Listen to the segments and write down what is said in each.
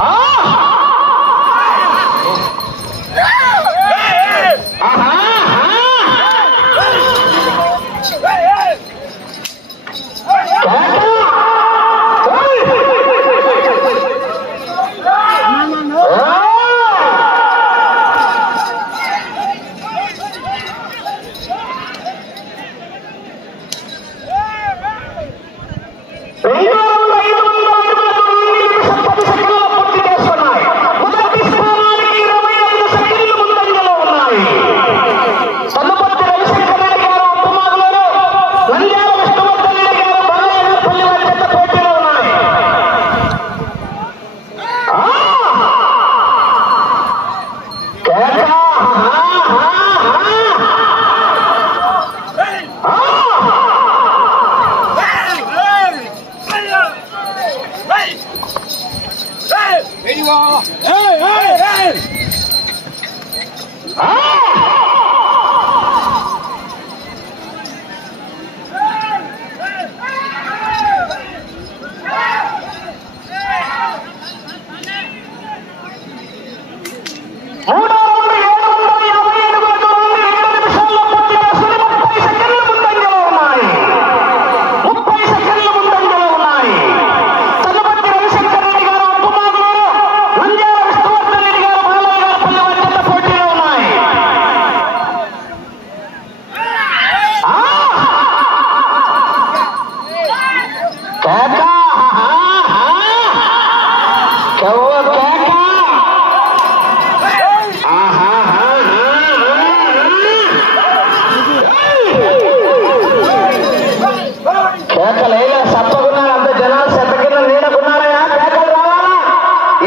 Ah!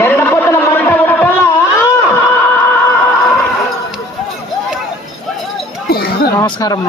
ఎరడపొద్దుల మంట కొట్టల్లా నమస్కారం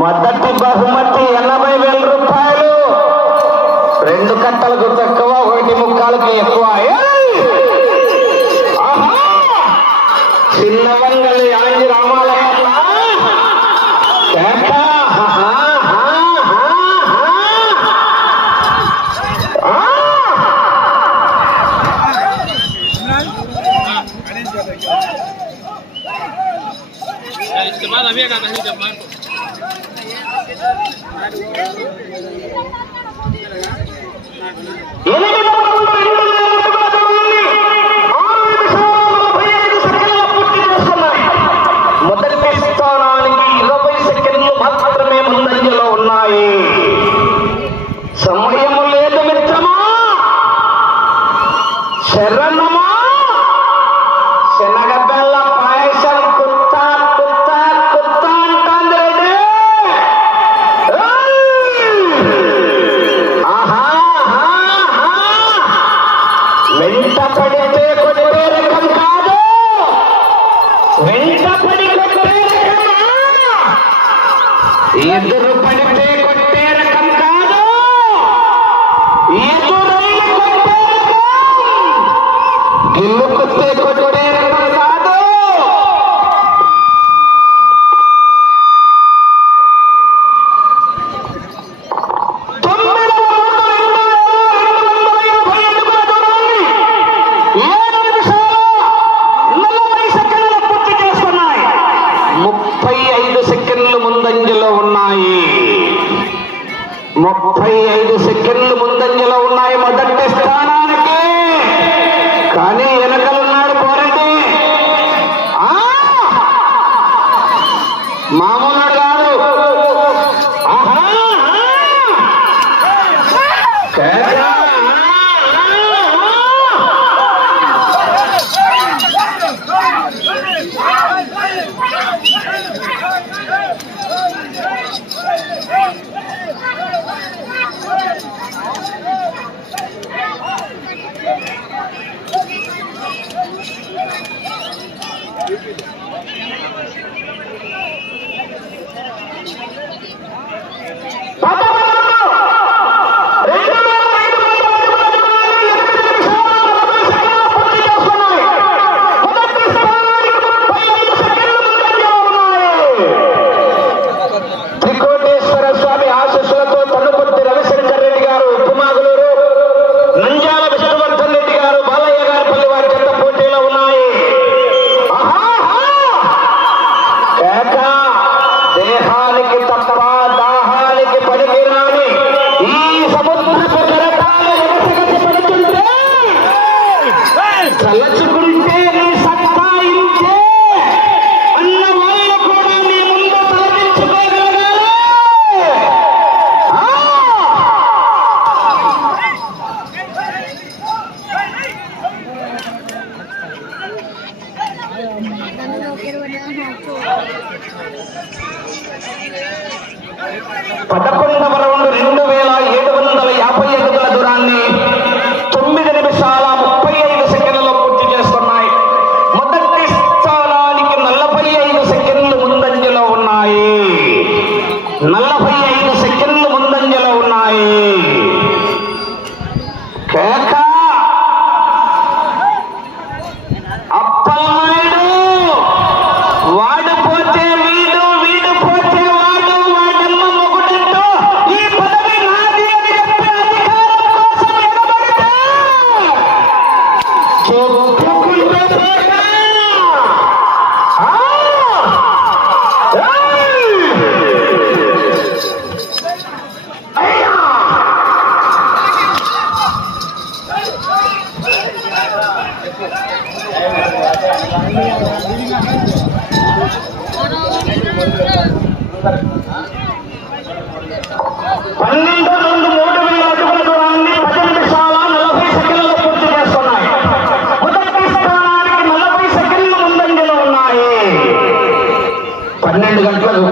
మొదటి బహుమతి ఎనభై వేల రూపాయలు. రెండు కట్టలకు తక్కువ ఒకటి ముక్కాలకు ఎక్కువ.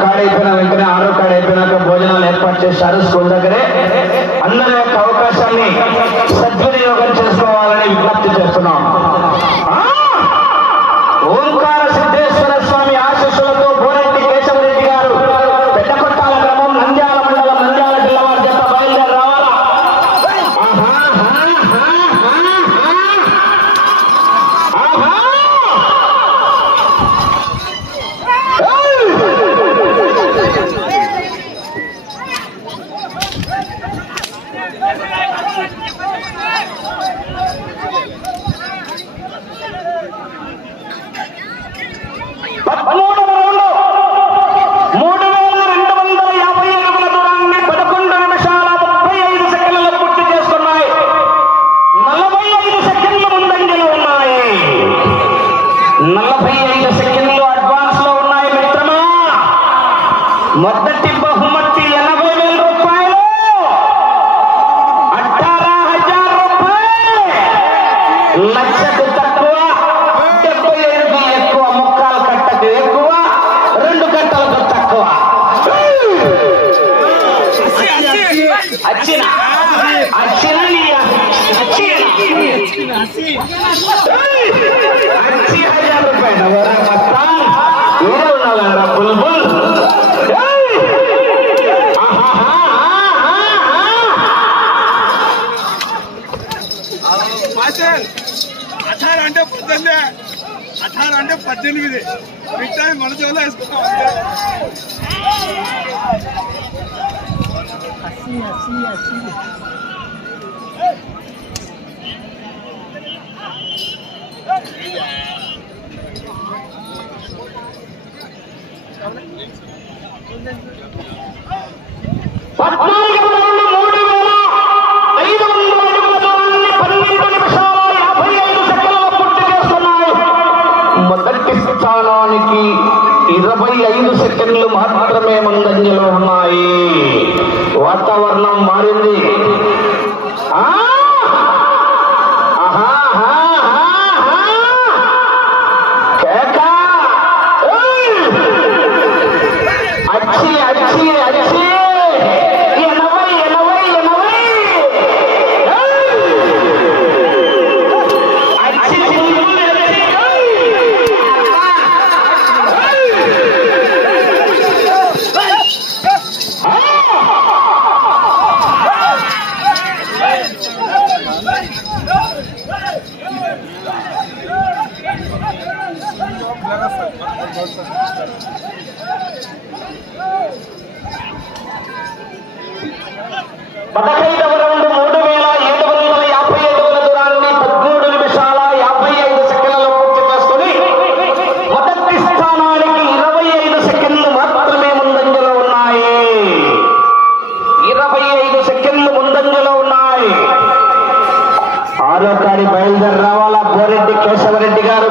కార్డు అయిపోయిన వెంటనే ఆరో కాడ అయిపోయినాక భోజనాలు ఏర్పాటు చేశారు స్కూల్ దగ్గరే. అందరి యొక్క అవకాశాన్ని సద్వినియోగం చేసుకోవాలని విజ్ఞప్తి చేస్తున్నాం. మొదటి బహుమతి ఎనభై వేల రూపాయలు అట్టారా హజార్ రూపాయలు లక్షకు తక్కువ డెబ్బై ఐదుకి ఎక్కువ ముక్కాలు కట్టకు ఎక్కువ రెండు గంటలకు తక్కువ అచ్చిన అచ్చిన అచ్చి హజార్ రూపాయలు ఎవరా మొత్తం ఎవరు ఉన్నారా బుల్బుల్ అఠారు అంటే పద్దెనిమిది అఠారు అంటే పద్దెనిమిది మిగతాది మన జోలో వేసుకుంటాం Thank you. మొదటి స్థానానికి ఇరవై ఐదు సెకండ్లు మాత్రమే ముందంజలో ఉన్నాయి వాతావరణం మారింది ఆ দিকে সবার দিকে আরও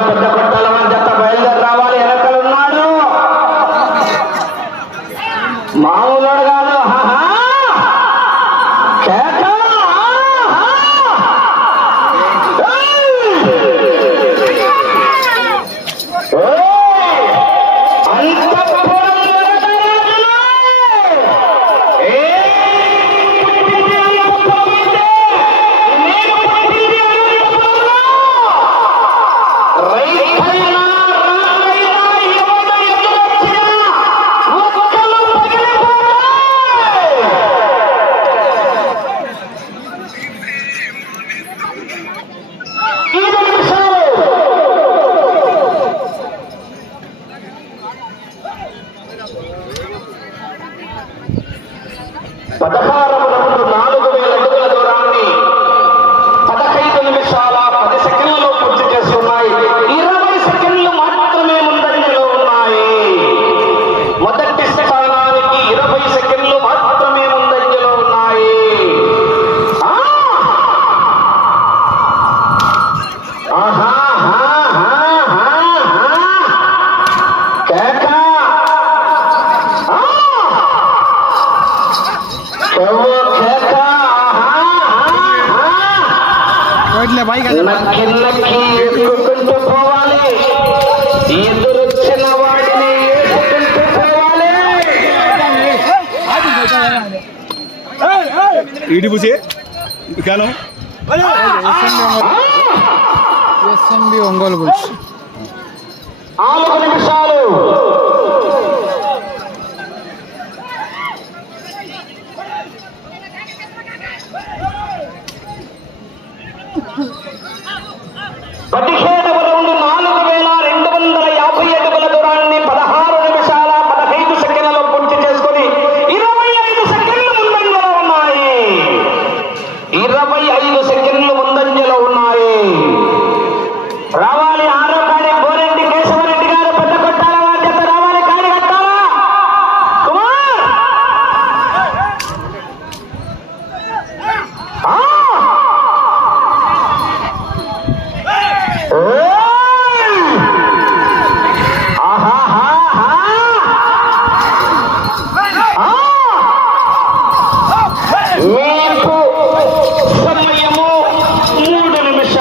ಇಲ್ಲ ಬೈಕ್ ఇటు పూసి కాలం ఎస్ఎంబి ఒంగోలు గురించి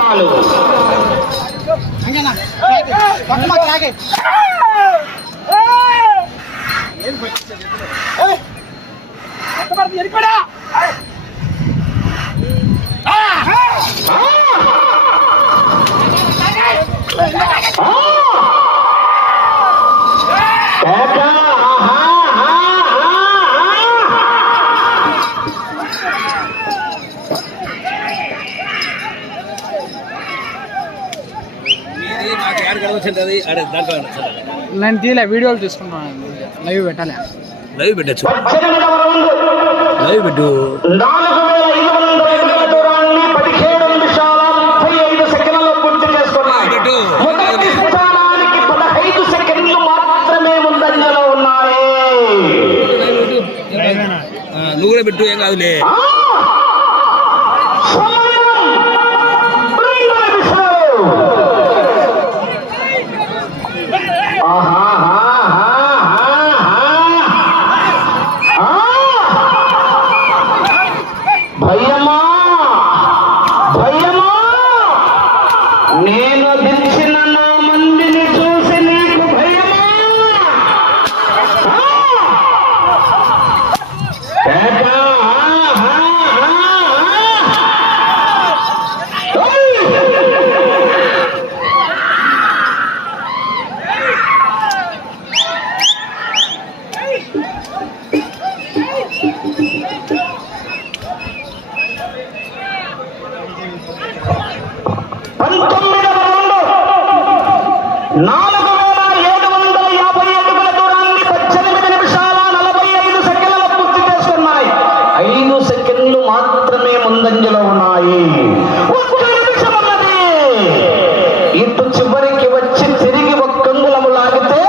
నాలుగు ఏం పట్టించాడు ఎక్కడ దాంట్లో. నేను తీలే వీడియోలు తీసుకున్నాను లైవ్ పెట్టాలి. లైవ్ పెట్టచ్చు. లైవ్ పెట్టు. నాలుగు వేల ఐదు వందల అడుగుల దూరాన్ని పదిహేడు నిమిషాల ముప్పై ఐదు సెకండ్లలో పూర్తి చేసుకున్నాయి పెట్టు. మొదటి స్థానానికి పదహైదు సెకండ్లు మాత్రమే ముందంజలో ఉన్నాయి ఆ, నువ్వు కూడా పెట్టు ఏం కాదులే ఆ! సమయం రెండు నిమిషాలు. ఆహాహాహాహా. ఆ! భయమా భయమా నేను దించిన నా మందిని చూసి నీకు భయమా ఆ! కేక, ఆహా, ఆహా. ఓయ్! పంతొమ్మిదవ రౌండ్ నాలుగు వేల ఏడు వందల యాభై అడుగుల దూరాన్ని పద్దెనిమిది నిమిషాల నలభై ఐదు సెకండ్ల పూర్తి చేసుకున్నాయి ఐదు సెకండ్లు మాత్రమే ముందంజలో ఉన్నాయి ఒక్క నిమిషం ఉన్నది ఇటు చివరికి వచ్చి తిరిగి ఒక్క అంగుళము లాగితే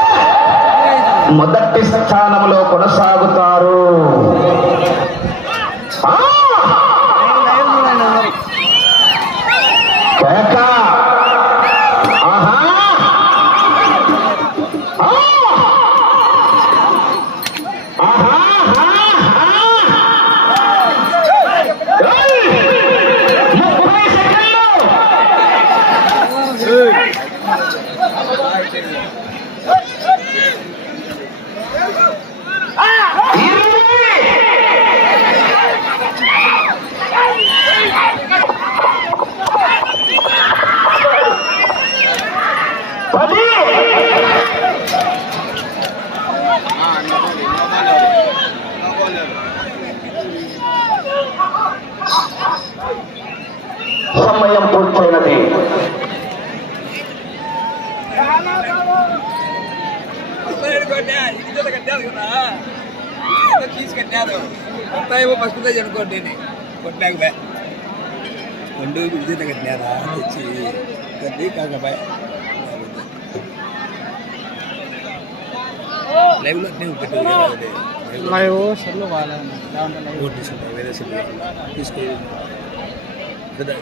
మొదటి స్థానంలో కొట్టాక రెండు విజేత కట్టినారా తెచ్చి కట్టి కాకపాయ. లైవ్లో నేను లైవ్ సెల్ వేరే సెల్ తీసుకో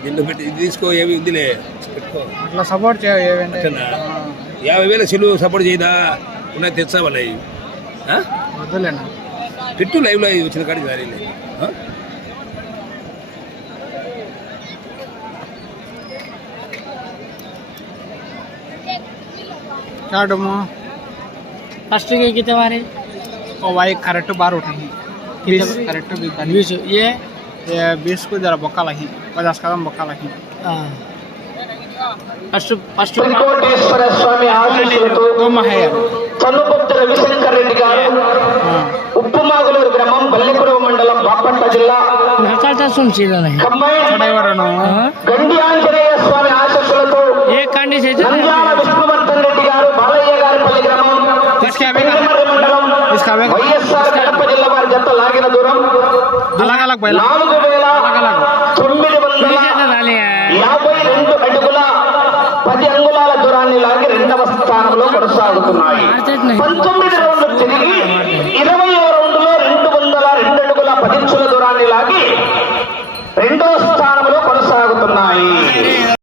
దీంట్లో పెట్టి ఇది తీసుకో ఏమి ఉందిలే. పెట్టుకో. అట్లా సపోర్ట్? యాభై వేల సెల్లు సపోర్ట్ చేయదా? ఉన్నది తెచ్చావా లైవ్? వద్దులేనా? పెట్టు లైవ్లో వచ్చిన కాడికి దారి स्टार्ट मो फर्स्ट के कितने मारे और भाई करेक्ट बार उठाई बीस करेक्ट भी बार बीस ये ये बीस को जरा बक्का लगी पचास कदम बक्का लगी फर्स्ट फर्स्ट త్రికోటేశ్వర స్వామి ఆశీస్సులతో दो माह है यार చన్నుపొత్త రవిశంకర్ రెడ్డి గారు हाँ ఉప్పుమాగులూరు గ్రామం బల్లెకురువ మండలం బాపట్ల జిల్లా चलता सुन सीधा नहीं కంబైన్ ड्राइवर नो గండి ఆంజనేయ స్వామి ఆశీస్సులతో ये कांडी से వైఎస్ఆర్ కడప జిల్లా వారి జంట లాగిన దూరం. అలాగలాగ నాలుగు వేల తొమ్మిది వందల యాభై రెండు అడుగుల పది అంగుళాల దూరాన్ని లాగి రెండవ స్థానంలో కొనసాగుతున్నాయి. పంతొమ్మిది రౌండ్లు తిరిగి ఇరవై రౌండ్లో రెండు వందల రెండు అడుగుల పదించుల దూరాన్ని లాగి రెండవ స్థానంలో కొనసాగుతున్నాయి.